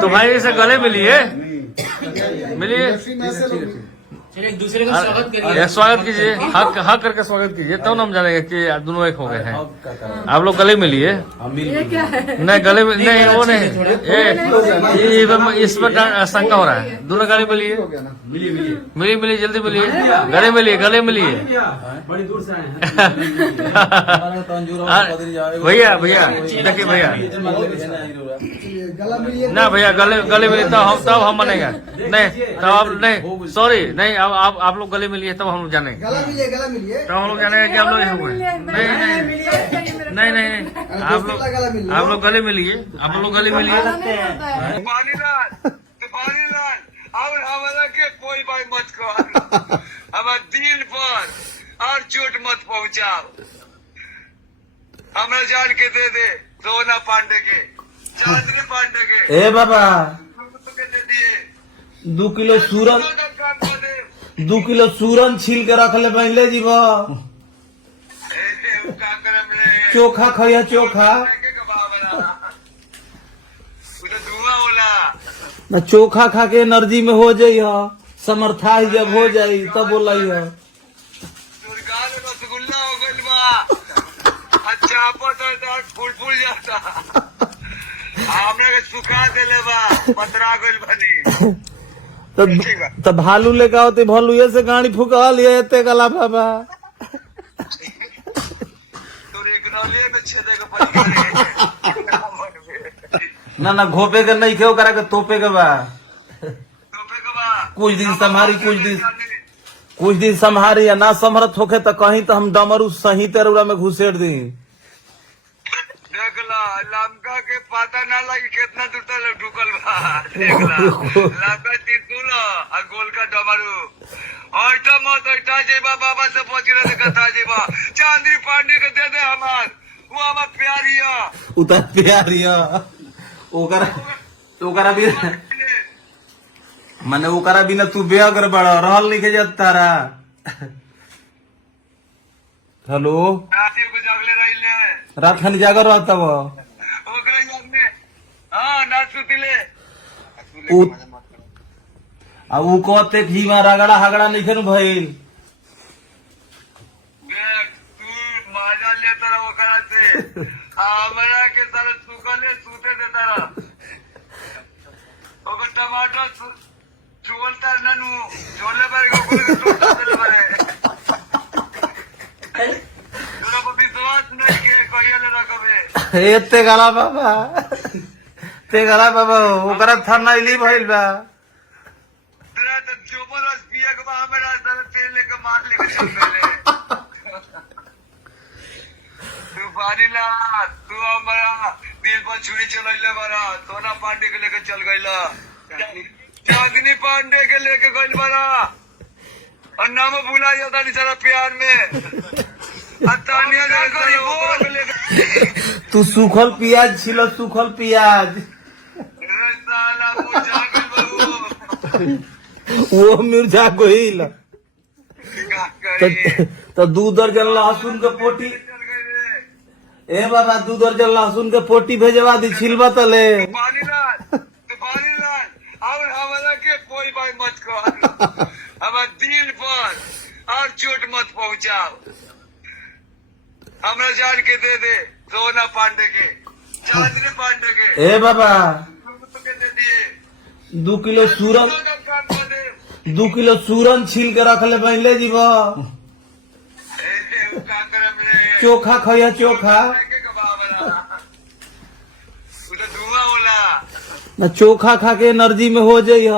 तो भाई से गले मिलिए मिलिए चलिए एक दूसरे का स्वागत करिए। स्वागत कीजिए हक हक करके स्वागत कीजिए तब ना हम जानेंगे कि दोनों एक हो गए हैं। आप लोग गले मिलिए ये क्या है? नहीं गले में नहीं वो नहीं ये इसमें शंका हो रहा है। दोनों गले मिलिए मिलिए जल्दी मिलिए गले मिलिए बड़ी दूर से आए हैं। भैया देखिए भैया ना भैया गले मिलिए तब हम मानेंगे नहीं तब आप नहीं सॉरी नहीं आप लोग गले मिलिए तब हम लोग जानेंगे गला मिलिए तब हम लोग जानेंगे कि आप लोग ये हुए नहीं आप लोग गले मिलिए और हमारा के कोई बात मत कर हमारे दिल पर और चोट मत पहुंचाओ। हमरा जान के दे सोना पांडे के चांदनी पांडे के ए बाबा के दे दिए 2 किलो सूरन काम कर दे 2 किलो सूरन छील के रख ले पहले जीव ऐसे वो का करम रे चोखा खइया चोखा के कबावला उधर धुआं होला न चोखा खा के एनर्जी में हो जाई ह समर्था ही जब हो जाई तब बोलाई ह दुर्गा में रसगुल्ला हो गइल बा अच्छा पता फूल जाता हमरा के सुखा देले बा पतरा गइल बनी तो भालू लेके आओते भालू से गाड़ी फुका लिया एते गला बाबा तोर एक नौले में छेदे के पड़ी ना घोपे के नहीं खेओ करा के तोपे के बा तोपे के बा कुछ दिन संभारी या ना समरत होके तो कहीं तो हम डमरू सही तेरुरा में घुसेड़ दी देखला लमका के पता ना लगी कितना दूर तक ढुकल बा देखला लमका त्रिशूल और गोल का डमरू ऐटा मत ऐटा जेबा बाबा से पूछ रहे कथा जेबा चांदनी पांडे के दे दे हमार वो हमार प्यारिया उतर प्यारिया ओकरा भी माने ओकरा बिना तू बेअगर बड़ा रहल नहीं के तारा। हेलो राती को जागले रहिले रात खानी जागर रहता वो ओकरा याद में हां ना सुतिले आ ऊ कहते घी में रगड़ा हगड़ा नहीं खेनु भइल देख तू मजा लेता रहा ओकरा से हमरा के सारे सुकले सूते देता रहा ओकर टमाटर चोलता ननु चोले बारे को तोड़ता देले बारे तोरा पर विश्वास नहीं के कहिए ले रखबे एते गला बाबा ओकरा थाना इली भइल बा तेरा तो जबरदस्त पिया के बा हमरा सारे तेल लेके मार लेके चल गए तू पानीला तू हमारा दिल पर छुरी चलैले बारा सोना पांडे के लेके चल गइला चांदनी पांडे के लेके गइल बारा और नाम भुला जाता नहीं सारा प्यार में अतानिया ना करी बोल तू सूखल प्याज छिलो सूखल प्याज रे साला मुझा गइल बहू वो मिर्जा गोहिल का करी तो 2 दर्जन लहसुन के पोटी चल गए रे ए बाबा 2 दर्जन लहसुन के पोटी भेजवा दी छिलबा तले पानी और हमारा के कोई बात मत कर हमारे दिल पर और चोट मत पहुंचाओ। हमरा जान के दे सोना पांडे के चांदनी पांडे के ए बाबा के दे दिए 2 किलो सूरन काम कर दे 2 किलो सूरन छील के रख ले पहले जीव ऐसे वो का करम रे चोखा खइया चोखा के कबावला उधर धुआं होला न चोखा खा के एनर्जी में हो जाई ह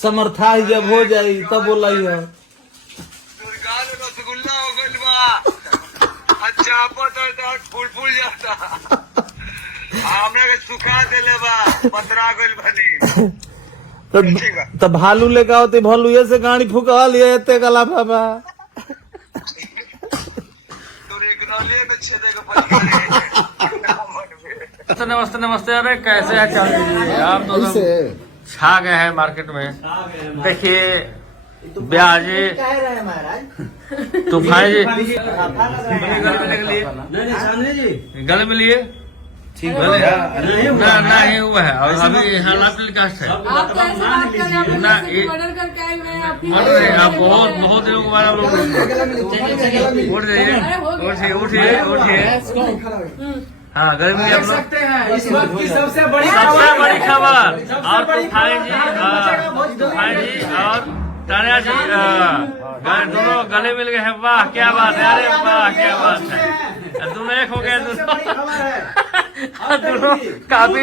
समर्था ही जब हो जाई तब बोलाई ह दुर्गा में रसगुल्ला हो गइल बा अच्छा पता फूल जाता हमरा के सुखा देले बा पतरा गइल बनी तो भालू लेके आओते भालू से गाड़ी फुका लिया एते गला बाबा तोर एक नौले में छेदे के पड़ी नमस्ते अरे कैसे है चांद जी आप तो छा गए हैं मार्केट में देखिए ब्याज तूफान जी नहीं चांदनी जी गले मिलिए ठीक बोले है ना ही हुआ है और अभी हालात टेलीकास्ट है आप तो ऐसे बात कर रहे हैं, आप लोग ना, जैसे ये- मर्डर करके आए हुए हैं, आप ही- मर रहे हैं आप बहुत दिनों के बाद आप लोग गला मिलिए, गला मिलिए। उठ जाइए अरे हो गया। उठिए हाँ गर्मी आप लोग सकते हैं इस वक्त की सबसे बड़ी सबसे बड़ी खबर और बड़ी तूफान जी तूफान जी और तानिया जी दोनों गले मिल गए हैं वाह क्या बात है अरे वाह क्या बात है दोनों एक हो गए दोनों काफी